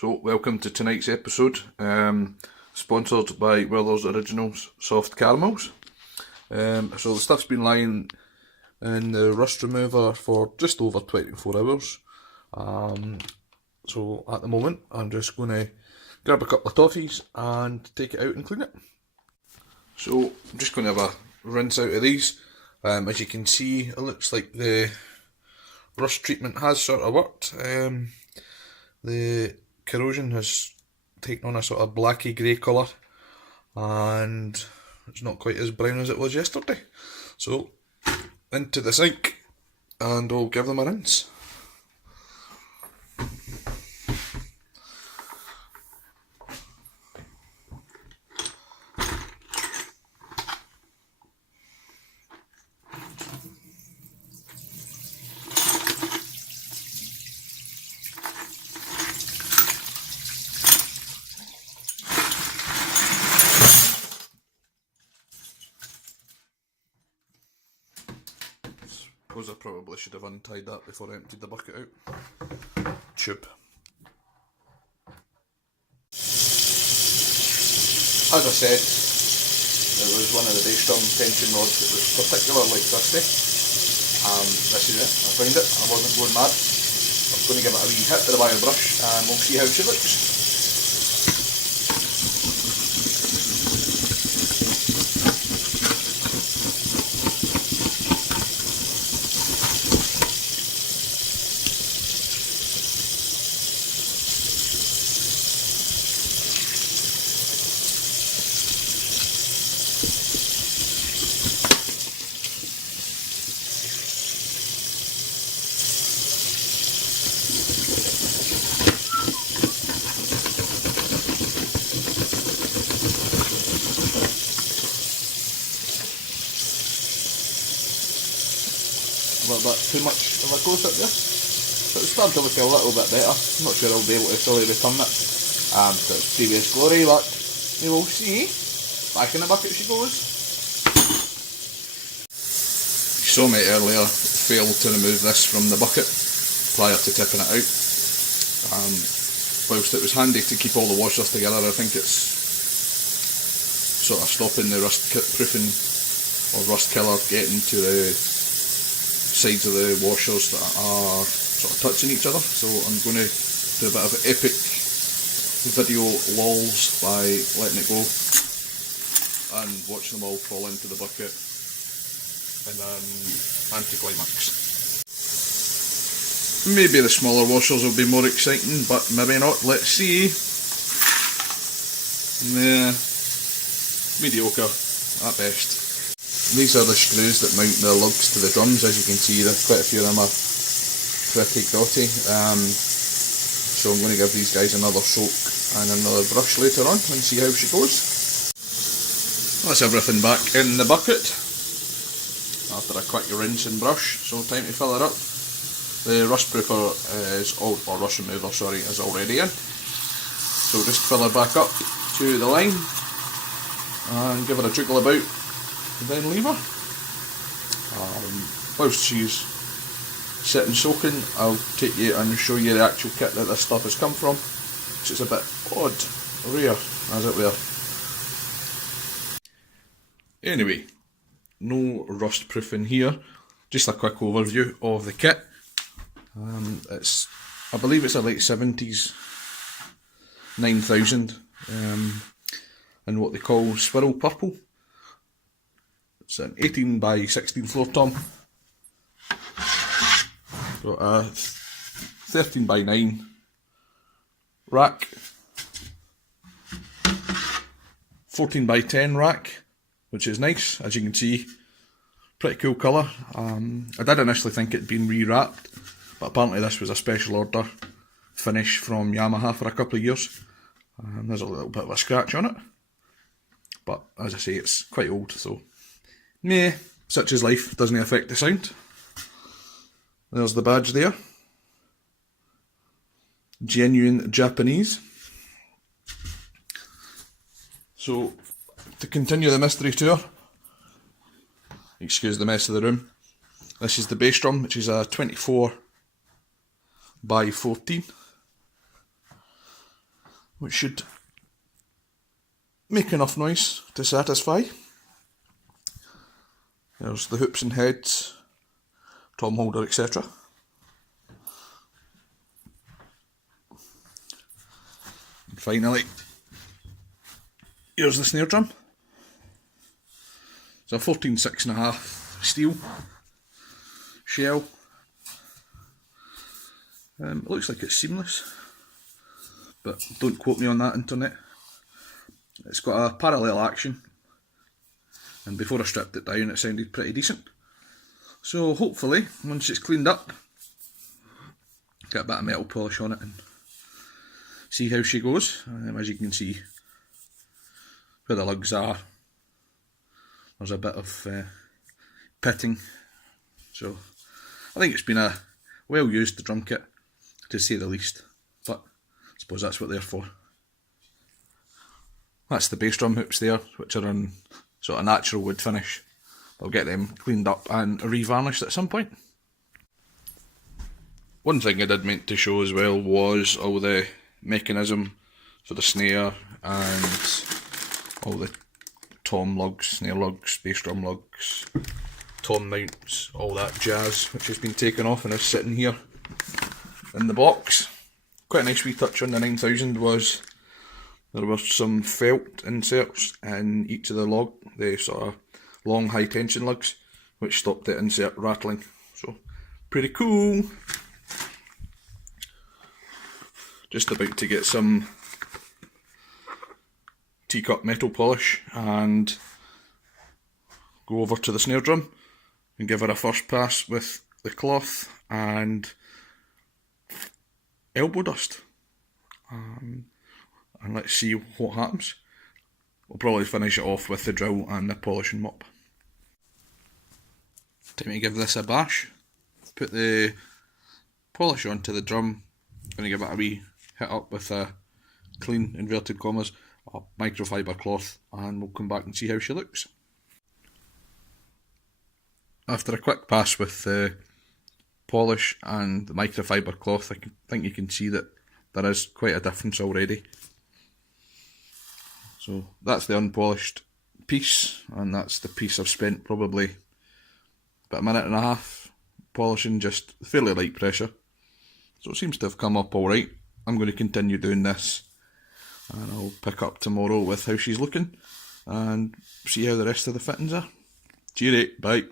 So, welcome to tonight's episode, sponsored by Weller's Originals Soft Caramels. So the stuff's been lying in the rust remover for just over 24 hours. So at the moment I'm just going to grab a couple of toffees and take it out and clean it. So I'm just going to have a rinse out of these. As you can see, it looks like the rust treatment has sort of worked. The corrosion has taken on a sort of blacky grey colour and it's not quite as brown as it was yesterday. So into the sink and I'll give them a rinse. I probably should have untied that before I emptied the bucket out. Tube. As I said, there was one of the bass drum tension rods that was particularly dusty. This is it, I found it, I wasn't going mad. I'm going to give it a wee hit with the wire brush and we'll see how she looks. A little bit too much of a close up there, so it's starting to look a little bit better. I'm not sure I'll be able to fully return it to its previous glory, but we will see. Back in the bucket she goes. You saw me earlier fail to remove this from the bucket prior to tipping it out. Whilst it was handy to keep all the washers together, I think it's sort of stopping the rust proofing or rust killer getting to the sides of the washers that are sort of touching each other. So I'm going to do a bit of epic video lols by letting it go and watch them all fall into the bucket and then anticlimax. Maybe the smaller washers will be more exciting, but maybe not. Let's see. Nah, mediocre at best. These are the screws that mount the lugs to the drums. As you can see, there's quite a few of them are pretty grotty. So I'm going to give these guys another soak and another brush later on and see how she goes. That's everything back in the bucket after a quick rinse and brush, so time to fill her up. The rust proofer is or rust remover, sorry, is already in. So just fill her back up to the line and give her a jiggle about. Then leave her. Whilst she's sitting soaking, I'll take you and show you the actual kit that this stuff has come from, which is a bit odd, rare, as it were. Anyway, no rust proofing here, just a quick overview of the kit. I believe it's a late 70s 9000 in what they call swirl purple. It's an 18 by 16 floor tom. Got a 13 by 9 rack, 14 by 10 rack, which is nice, as you can see. Pretty cool colour. I did initially think it'd been re-wrapped, but apparently this was a special order finish from Yamaha for a couple of years. There's a little bit of a scratch on it, but as I say, it's quite old, so meh, such is life, doesn't affect the sound. There's the badge there. Genuine Japanese. So, to continue the mystery tour, excuse the mess of the room, this is the bass drum, which is a 24 by 14. which should make enough noise to satisfy. There's the hoops and heads, tom holder, etc. And finally, here's the snare drum. It's a 14 6.5 steel shell. It looks like it's seamless, but don't quote me on that, internet. It's got a parallel action, and before I stripped it down it sounded pretty decent. So hopefully, once it's cleaned up, get a bit of metal polish on it and see how she goes. As you can see where the lugs are, there's a bit of pitting, so I think it's been a well used drum kit, to say the least, but I suppose that's what they're for. That's the bass drum hoops there, which are in sort of natural wood finish. I'll get them cleaned up and re-varnished at some point. One thing I did meant to show as well was all the mechanism for the snare and all the tom lugs, snare lugs, bass drum lugs, tom mounts, all that jazz, which has been taken off and is sitting here in the box. Quite a nice wee touch on the 9000 was there were some felt inserts in each of the sort of long high tension lugs, which stopped the insert rattling. So pretty cool. Just about to get some teacup metal polish and go over to the snare drum and give her a first pass with the cloth and elbow dust, and let's see what happens. We'll probably finish it off with the drill and the polishing mop. Time to give this a bash. Put the polish onto the drum, gonna give it a wee hit up with a clean, inverted commas, a microfiber cloth, and we'll come back and see how she looks. After a quick pass with the polish and the microfiber cloth, I think you can see that there is quite a difference already. So that's the unpolished piece, and that's the piece I've spent probably about a minute and a half polishing, just fairly light pressure. So it seems to have come up alright. I'm going to continue doing this, and I'll pick up tomorrow with how she's looking and see how the rest of the fittings are. Cheery, bye.